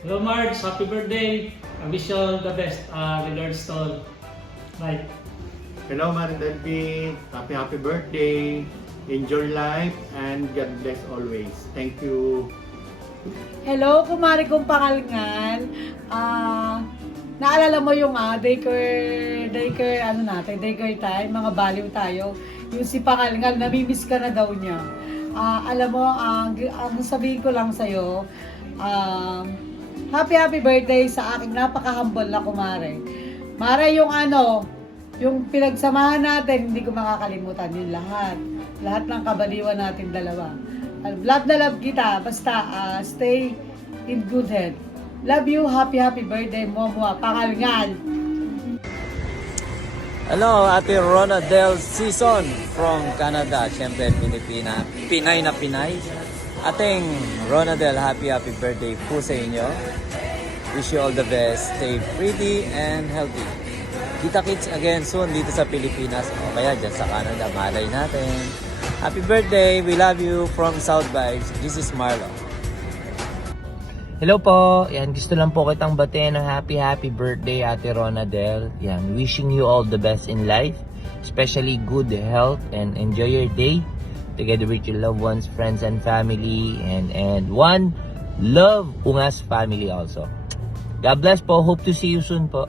Hello Marge, happy birthday. I wish you all the best. Regards to all. Bye. Hello Marindel B. Happy birthday. Enjoy life and God bless always. Thank you. Hello, kumari kong pangalingan. Naalala mo yung daycare time, mga baliw tayo. Yung si Pangalingan, namimiss ka na daw niya. Alam mo, ang sabihin ko lang sa'yo, happy birthday sa aking napaka-humble na kumare. Mare, yung pinagsamahan natin, hindi ko makakalimutan yung lahat. Lahat ng kabaliwan natin dalawa. Love na love kita. Basta, stay in good health. Love you. Happy birthday, Momo. Pangalingan. Hello, Ate Rona Del Season from Canada. Siyempre, Pinay na Pinay. Ating Rona Del, happy birthday po sa inyo. Wish you all the best. Stay pretty and healthy. Kita-kits again soon dito sa Pilipinas o kaya dyan sa Canada. Malay natin. Happy birthday! We love you from South Vibes. This is Marlo. Hello po. Yan, gusto lang po kitang batiin ng happy birthday Ate Rona Del. Yan, wishing you all the best in life. Especially good health and enjoy your day together with your loved ones, friends and family. And one love Ungas family also. God bless po. Hope to see you soon po.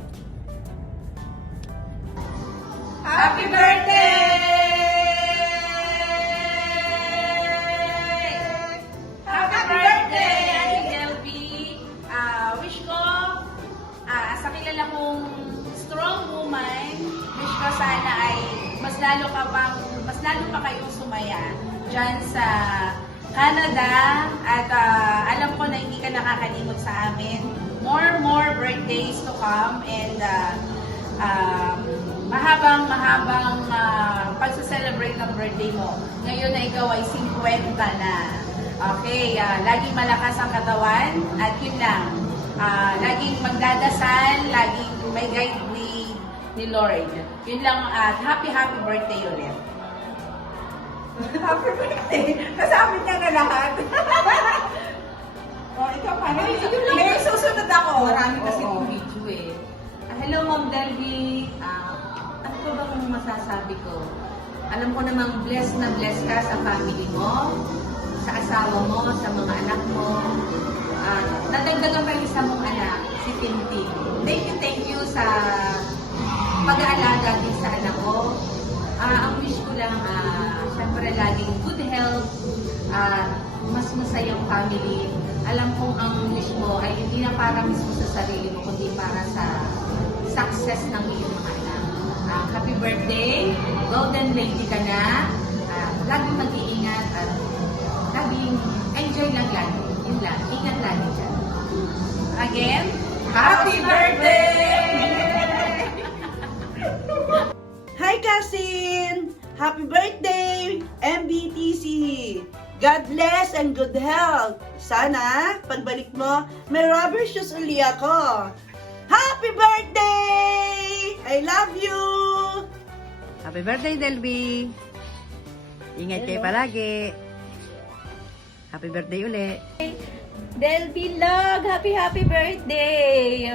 Happy birthday! Happy birthday, Ate Delby! Wish ko, sa kilala kong strong woman, wish ko sana ay mas lalo pa kayong sumaya dyan sa Canada at alam ko na hindi ka nakakalimot sa amin. More birthdays to come and mahabang pagsa-celebrate ng birthday mo. Ngayon na ikaw ay 50 na. Okay, laging malakas ang katawan at yun lang. Laging magdadasal, laging may guide ni Lord. Yun lang at happy birthday ulit. Happy birthday! Kasama niya na lahat. Ikaw pa. May susunod ako. Marami kasi itong video eh. Hello Ma'am Delby. Ano ba bang masasabi ko? Alam ko namang blessed na blessed ka sa family mo, sa asawa mo, sa mga anak mo. Nadagdagan pa yung isa mong anak, si Tintin. Thank you sa pag-aalaga din sa anak ko. Ang wish ko lang, syempre laging good health, mas masayang family. Alam kong ang wish mo ay hindi na para mismo sa sarili mo, kundi para sa success ng iyong mga anak. Happy birthday! Golden lady ka na. Laging mag-iingat at laging enjoy lang lagi. Yun lang. Ingat lagi dyan. Again, happy birthday! Hi, Cousin! Happy birthday, MBTC! God bless and good health! Sana, pagbalik mo, may rubber shoes uli ako! Happy birthday! I love you! Happy birthday, Delby! Ingat kayo palagi! Happy birthday uli! Delby Log, happy birthday!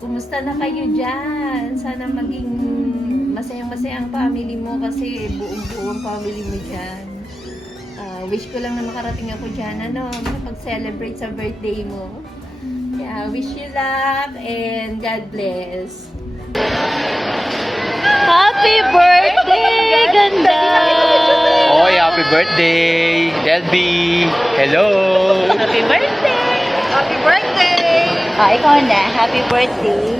Kumusta na kayo dyan? Sana maging masayang-masayang family mo kasi buong family mo dyan. Wish ko lang na makarating ako dyan, makapag-celebrate sa birthday mo. Yeah, wish you luck and God bless. Happy birthday! Ganda! Oy, happy birthday, Delby! Hello! Happy birthday! Happy birthday! Ikaw na. Happy birthday.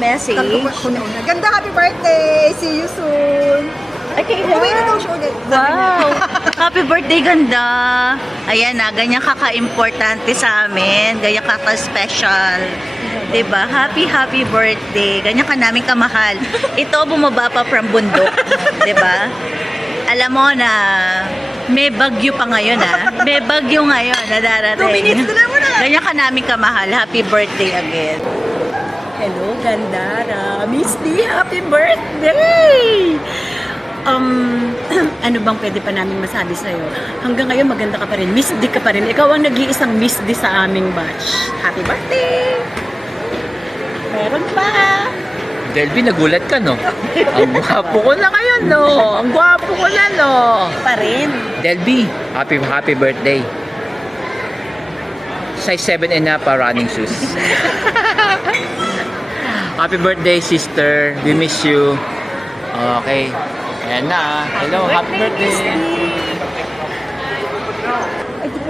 Message. Ganda, happy birthday! See you soon! Okay, Uwi na daw siya ulit. wow! Happy birthday, ganda! Ayan na, ganyan kaka-importante sa amin. Ganyan kaka-special. Diba? Happy birthday. Ganyan ka namin kamahal. Ito, bumaba pa from bundok. Diba? Alam mo na may bagyo pa ngayon May bagyo ngayon na darating. 2 minutes na muna. Ganyan ka namin kamahal. Happy birthday again. Hello, Gandara. Miss D, happy birthday! Ano bang pwede pa namin masabi sa'yo? Hanggang ngayon maganda ka pa rin. Miss D ka pa rin. Ikaw ang nag-iisang Miss D sa aming batch. Happy birthday! Meron pa! Delby, nagulat ka, no? Ang gwapo ko na ngayon, no? Ang gwapo ko na, no? Pa rin. Delby, happy birthday. Size 7 and a half, running shoes. Happy birthday, sister. We miss you. Okay. Ayan na. Hello, happy birthday.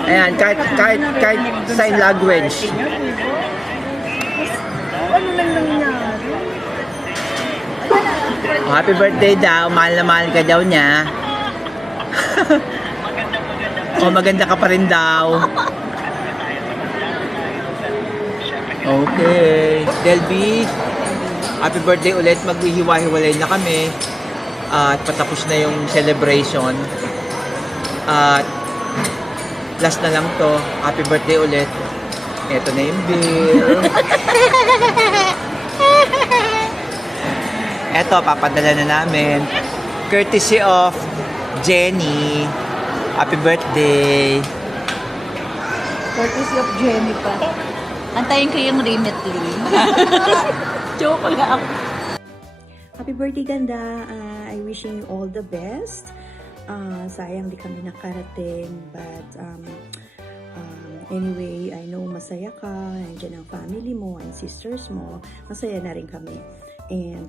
Ayan, kahit sign language. Ano lang nangyari? Oh, happy birthday daw. Mahal na mahal ka daw niya. Oh, maganda ka pa rin daw. Okay. Delby, happy birthday ulit. Maghihiwa-hiwalay na kami. At patapos na yung celebration. At last na lang to. Happy birthday ulit. Ito na yung bill. Ito, papadala na namin. Courtesy of Jenny. Happy birthday. Courtesy of Jenny pa. Antayin ko yung remitly. Joke lang. Happy birthday, ganda. I wishing you all the best. Sayang di kami nakarating, but anyway, I know masaya ka, nandiyan ang family mo and sisters mo. Masaya na rin kami. And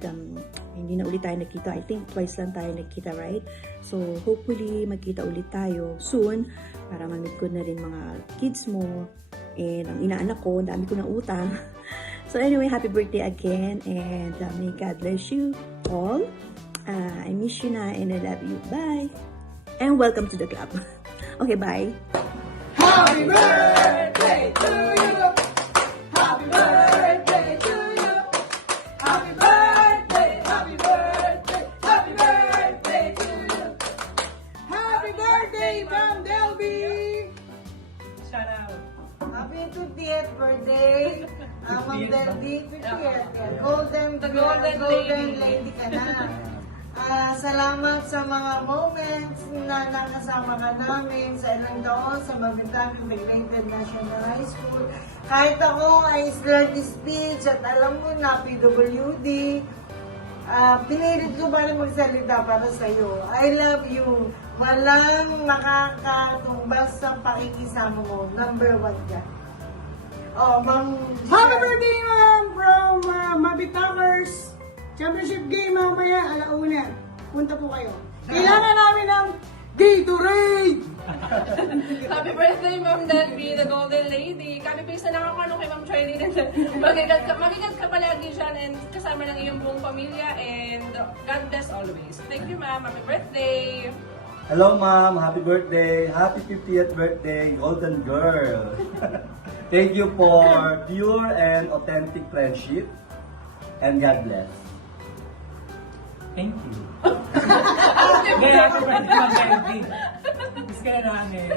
hindi na ulit tayo nakita. I think twice lang tayo nakita, right? So hopefully magkita ulit tayo soon para mamit ko na rin mga kids mo. And ang inaanak ko, dami ko ng utang. So anyway, happy birthday again, and may God bless you all. I miss you na and I love you. Bye! And welcome to the club. Okay, bye! Happy birthday to you! Happy birthday to you! Happy birthday, happy birthday, happy birthday to you! Happy birthday, Ma'am Delby! Shout out. Happy 50th birthday! Ma'am Delby, 50th. Golden lady ka na. Salamat sa mga moments na nakasama ka namin sa ilang taon sa Mabintang Integrated National High School. Kahit ako ay slurred speech at alam mo na PWD, pinilit ko ba rin magsalita para sa iyo. I love you. Walang makakatumbas sa pakikisama mo. Number 1 ka. Oh, Ma'am. Happy birthday, ma'am! From Mabitangers Championship game mamaya, alauna. Punta po kayo. Kailangan namin ng Gatorade! Happy birthday, Ma'am Delby, the Golden Lady. Copy-paste na lang ako kay Ma'am Charlie. Magigat ka palagi dyan and kasama ng iyong buong pamilya and God bless always. Thank you, Ma'am. Happy birthday! Hello, ma'am. Happy birthday. Happy 50th birthday, Golden Girl. Thank you for pure and authentic friendship. And God bless. Thank you. Okay, happy birthday, Ma'am Delby. Miss ka na namin.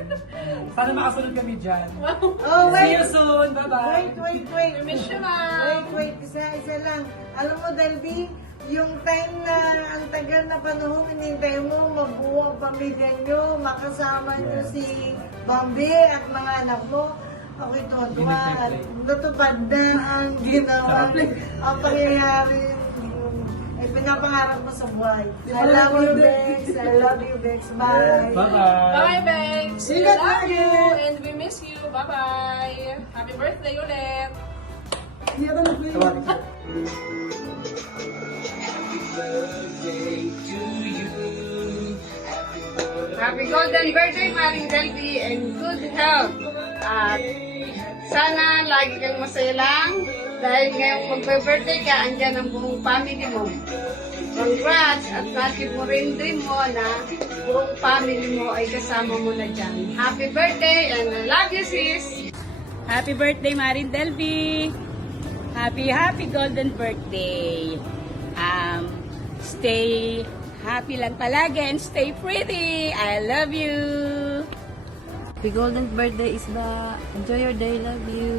Sana makasunod kami dyan. Oh, See wait. you soon. Bye-bye. Wait. We miss you, Ma'am. Wait. Isa lang. Alam mo, Delby, yung time na ang tagal na panahon, hinintay mo, mabuo ang pamilya nyo, makasama nyo si Bambi at mga anak mo. Okay, tuwa at natupad na ang ginawa, ang pangyayari, ay pinapangarap mo sa buhay. I love you, Bex. I love you, Bex. Bye. Bye-bye. Bye, Bex. See We you love lagi. you and we miss you. Bye-bye. Happy birthday ulit. Hindi ako nag-play. Happy Golden Birthday, Maring Delby, and good health. At sana lagi kang masaya lang dahil ngayong magbe-birthday ka, andyan ang buong family mo. Congrats at natin mo rin dream mo na buong family mo ay kasama mo na dyan. Happy birthday and I love you, sis! Happy birthday, Marin Delby! Happy golden birthday! Stay happy lang palagi and stay pretty! I love you! Happy golden birthday, Isba. Enjoy your day. Love you.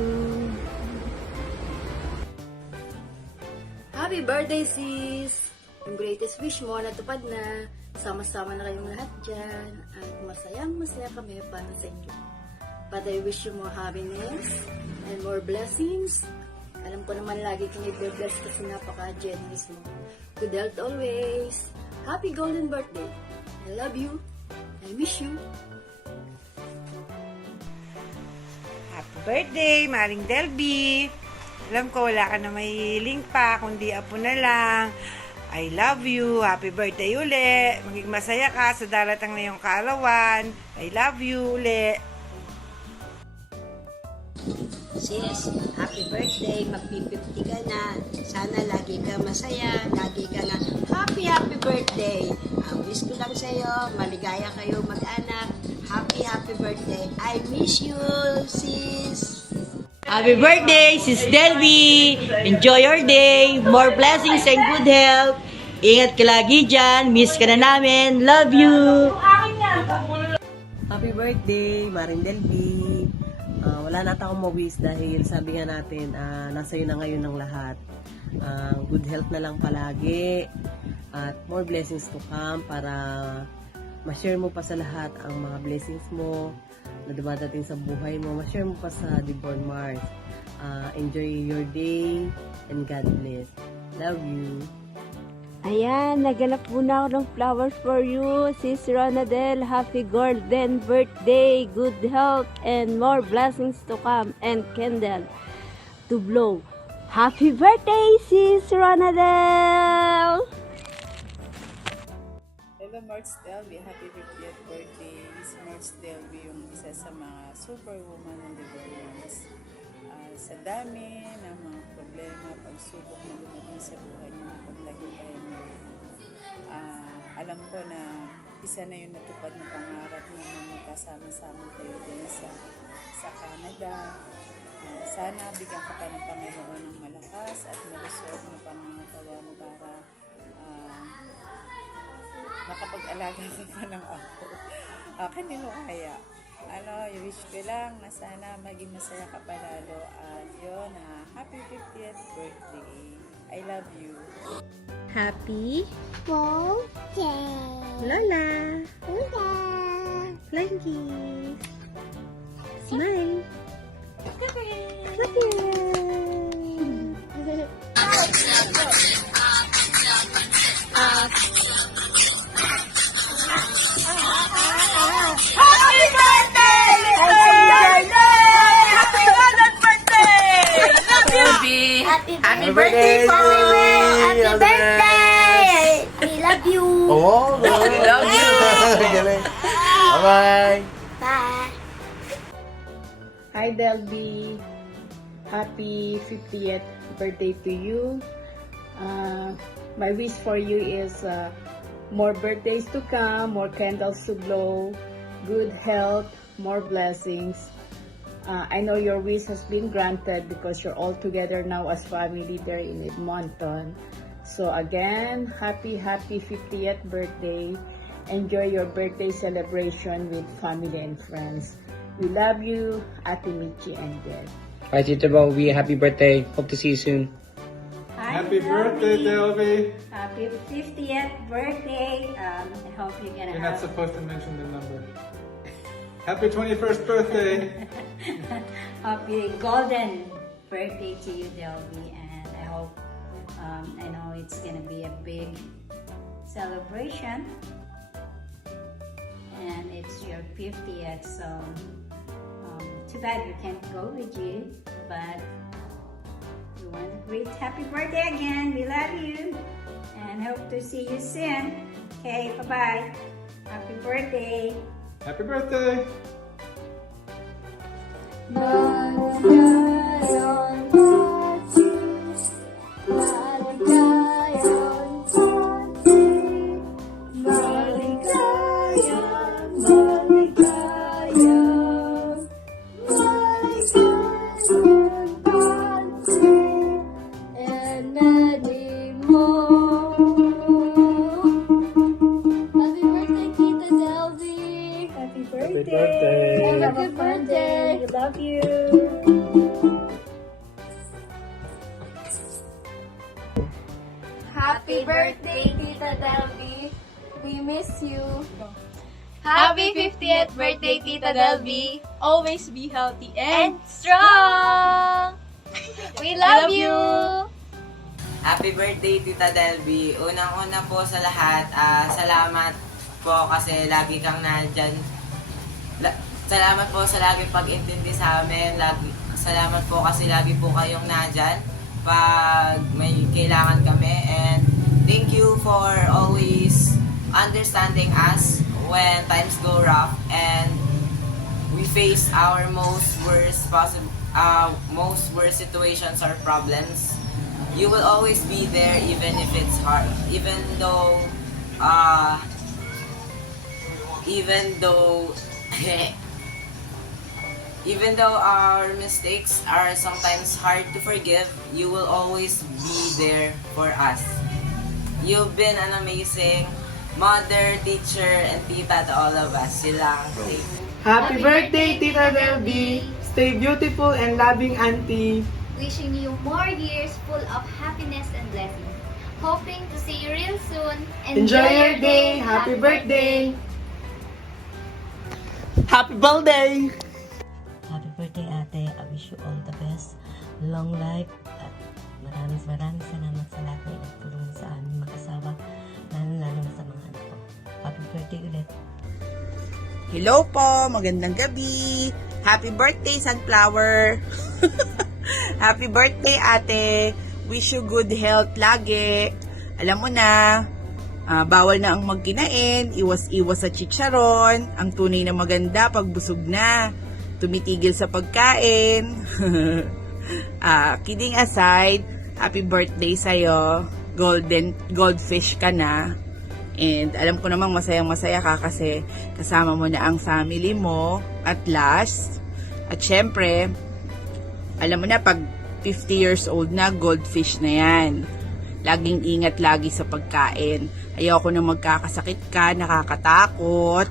Happy birthday, sis! Yung greatest wish mo, natupad na. Sama-sama na kayong lahat dyan. At masayang-masaya kami para sa inyo. But I wish you more happiness, and more blessings. Alam ko naman lagi kang i-bless kasi napaka-generous mo. Good health always. Happy golden birthday. I love you. I miss you. Happy birthday, Maring Delby. Alam ko wala ka na mahihiling pa, kundi apo na lang. I love you. Happy birthday uli. Maging masaya ka sa daratang na iyong kaarawan. I love you uli. Sis, happy birthday. Magpi-50 ka na. Sana lagi ka masaya. Lagi ka na happy birthday. Ang wish ko lang sa'yo, maligaya kayo mag-anak. Happy birthday. I miss you, sis. Happy birthday, Sis Delby! Enjoy your day! More blessings and good health! Ingat ka lagi dyan! Miss ka na namin! Love you! Happy birthday, Maring Delby! Wala na akong ma-wish dahil sabi nga natin, nasa iyo na ngayon ng lahat. Good health na lang palagi at more blessings to come para ma-share mo pa sa lahat ang mga blessings mo na dumadating sa buhay mo. Ma-share mo pa sa Deborn Mars. Enjoy your day and God bless. Love you. Ayan, naganap muna ako ng flowers for you, Sis Ronadel. Happy golden birthday, good health, and more blessings to come, and candle to blow. Happy birthday, Sis Ronadel! Hello, March Delby. Happy 50th birthday. Si March Delby, yung isa sa mga superwoman ng Deborah's. Sa dami ng mga problema, pagsubok na dumating sa buhay niyo, paglaguan niyo. Alam ko na isa na yung natupad na pangarap na magkasama-sama kayo din sa Canada. Sana bigyan ka pa ng Panginoon ng malakas at malusog na pangangatawa mo para makapag-alaga ka pa ng ako. Kanino kaya? I-wish ko lang na sana maging masaya ka palalo at yun, happy 50th birthday. I love you. Happy birthday, Lola! Lola! Flying kiss! Smile! Happy birthday! Happy golden birthday! Love you! Happy birthday, family! Happy birthday! We love you. Oh, we love you. Bye-bye. Bye. Hi Delby, happy 50th birthday to you. My wish for you is more birthdays to come, more candles to blow, good health, more blessings. I know your wish has been granted because you're all together now as family there in Edmonton. So again, happy 50th birthday. Enjoy your birthday celebration with family and friends. We love you, Ate Michi and Deb. Hi, Tita Bobby. Happy birthday. Hope to see you soon. Happy birthday, Delby. Happy 50th birthday. I hope you're gonna You're have... not supposed to mention the number. Happy 21st birthday. Happy golden birthday to you, Delby. And I hope, I know it's gonna be a big celebration. And it's your 50th, so too bad we can't go with you, but we want to greet happy birthday again. We love you and hope to see you soon. Okay, bye-bye. Happy birthday. Happy birthday. Happy birthday. We love you. Happy birthday, Tita Delby. We miss you. Happy 50th birthday, Tita Delby. Always be healthy and strong! Happy birthday, Tita Delby. Unang-una po sa lahat, salamat po kasi lagi kang nandyan. Salamat po sa lagi pag-intindi sa amin. Salamat po kasi lagi po kayong nandyan pag may kailangan kami. And thank you for always understanding us when times go rough and we face our most worst situations or problems. You will always be there even if it's hard. Even though even though our mistakes are sometimes hard to forgive, you will always be there for us. You've been an amazing mother, teacher, and tita to all of us. Silang Happy birthday, Tita Delby! Stay beautiful and loving, Auntie! Wishing you more years full of happiness and blessings. Hoping to see you real soon. Enjoy your day! Happy birthday! Happy birthday! Happy birthday, ate. I wish you all the best. Long life at maraming salamat sa lahat na inagtulong sa aming mag-asawa, lalo na sa mga anak ko. Happy birthday ulit. Hello po, magandang gabi. Happy birthday, Sunflower. Happy birthday, ate. Wish you good health lagi. Alam mo na, bawal na ang magkinain, iwas-iwas sa chicharon. Ang tunay na maganda pag busog na. Tumitigil sa pagkain. Kidding aside, happy birthday sa'yo. Goldfish ka na. And alam ko namang masayang-masaya ka kasi kasama mo na ang family mo at last. At syempre, alam mo na pag 50 years old na, goldfish na yan. Laging ingat lagi sa pagkain. Ayoko na magkakasakit ka, nakakatakot.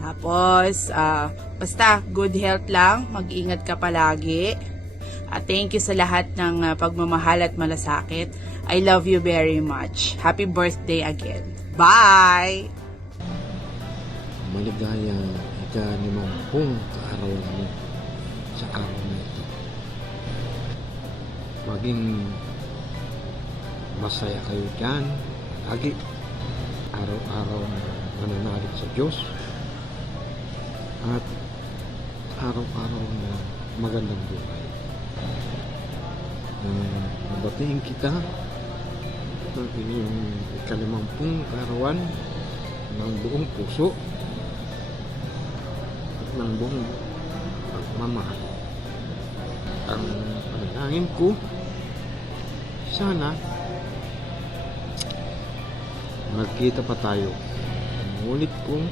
Tapos, basta good health lang, mag-ingat ka palagi. At thank you sa lahat ng pagmamahal at malasakit. I love you very much. Happy birthday again. Bye! Maligayang ika-50 kaarawan mo sa araw na ito. Maging masaya kayo dyan. Lagi, araw-araw na mananalig sa Diyos. At araw-araw na magandang buhay. Nabatiin kita ng inyong ika-50 kaarawan ng buong puso at ng buong pagmamahal. Ang panalangin ko, sana magkita pa tayo. Umulit kong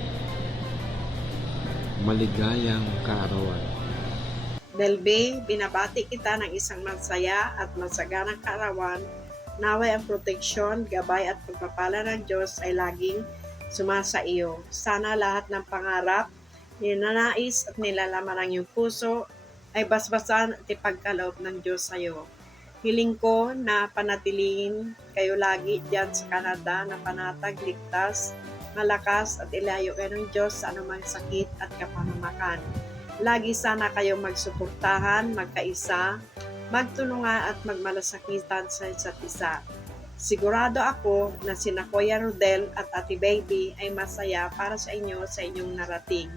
maligayang kaarawan. Delby, binabati kita ng isang masaya at masaganang kaarawan. Naway ang proteksyon, gabay at pagpapala ng Diyos ay laging sumasa iyo. Sana lahat ng pangarap, ninanais at nilalaman ng iyong puso ay basbasan at ipagkaloob ng Diyos sa iyo. Hiling ko na panatilin kayo lagi dyan sa Canada na panatag, ligtas, malakas at ilayo kayo ng Diyos sa anumang sakit at kapahamakan. Lagi sana kayo magsuportahan, magkaisa, magtulungan at magmalasakitan sa isa't isa. Sigurado ako na sina Kuya Rodel at Ate Baby ay masaya para sa inyo sa inyong narating.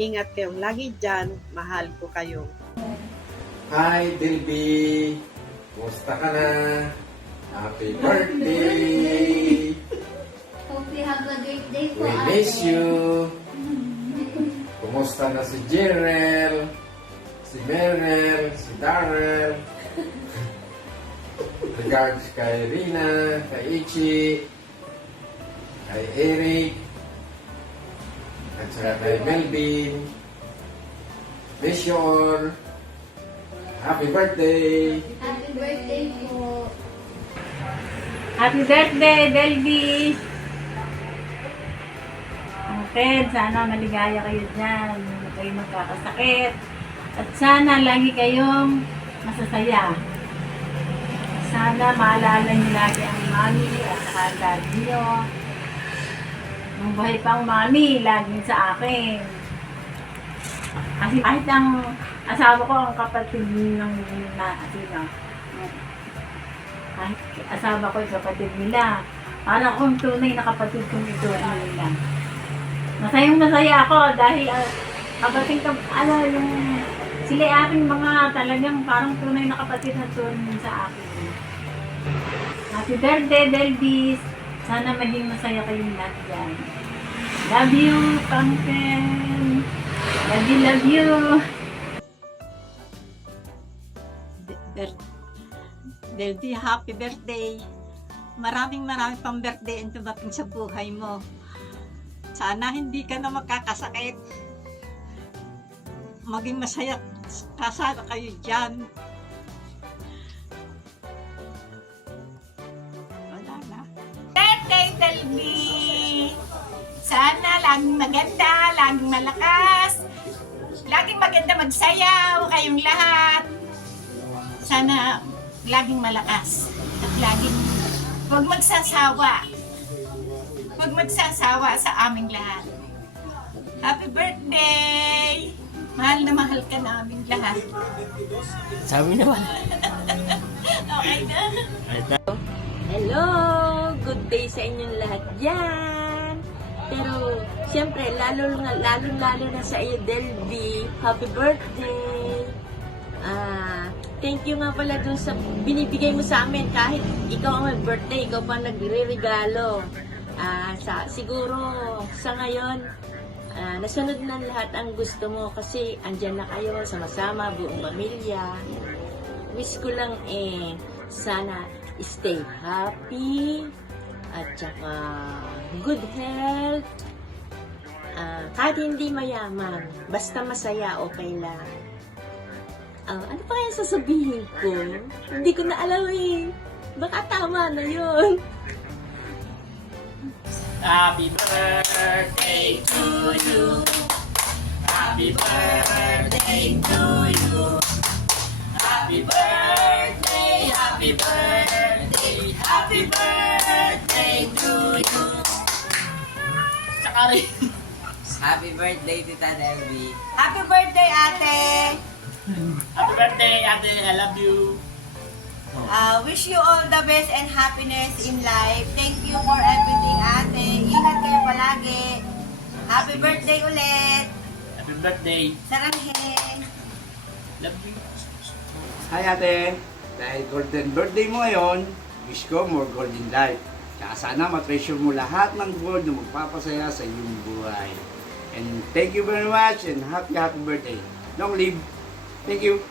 Ingat kayong lagi dyan, mahal ko kayo. Hi Delby! Kumusta ka na? Happy birthday! Hope you have a great day po, We ate. miss you! Kumusta na si Jerel? Si Merel? Si Darrell? Regards kay Rina, kay Ichi, kay Eric, at saka kay Melvin. Miss you all! Happy birthday! Happy birthday po. Happy birthday, Delby! Ted, sana maligaya kayo dyan. Hindi kayo magkakasakit. At sana lagi kayong masasaya. Sana maalala niyo lagi ang mami at saka ang dad niyo. Nung buhay pa ang mami, laging sa akin. Kasi kahit ang asawa ko ang kapatid ng Kahit asawa ko, kapatid nila. Parang akong tunay na kapatid kong ito nila. Masayang masaya ako dahil kapatid ko, yung sila aking mga talagang parang tunay na kapatid na tunay sa akin. Happy birthday, Delvis! Sana maging masaya kayong lahat dyan. Love you, Pumpkin! Love you, love you! Delby, happy birthday! Maraming pang birthday ang tumating sa buhay mo. Sana hindi ka na magkakasakit. Maging masaya kasama kayo dyan. Wala na. Birthday, Delby! Sana laging maganda, laging malakas, laging maganda magsayaw kayong lahat. Sana laging malakas at laging huwag magsasawa. Huwag magsasawa sa aming lahat. Happy birthday! Mahal na mahal ka namin lahat. Sabi naman. Okay na? Hello! Good day sa inyong lahat dyan! Pero, siyempre, lalo na sa iyo, Delby. Happy birthday! Thank you nga pala dun sa binibigay mo sa amin. Kahit ikaw ang birthday, ikaw pa nagre-regalo. Siguro, sa ngayon, nasunod na lahat ang gusto mo kasi andyan na kayo, sama-sama, buong pamilya. Wish ko lang sana stay happy at saka good health. Kahit hindi mayaman, basta masaya, okay lang. Ano pa kaya sasabihin ko? Hindi ko na alam eh. Baka tama na yun. Happy birthday to you. Happy birthday to you. Happy birthday, happy birthday, happy birthday to you. Tsaka rin. Happy birthday, Tita Delby. Happy birthday, ate! Happy birthday, ate. I love you. Wish you all the best and happiness in life. Thank you for everything, ate. Ingat kayo palagi. Happy birthday ulit. Happy birthday. Saranghe. Love you. Hi ate! Dahil golden birthday mo ngayon, wish ko more golden life. Kaya sana matreasure mo lahat ng gold na magpapasaya sa iyong buhay. And thank you very much and happy birthday. Long live! Thank you!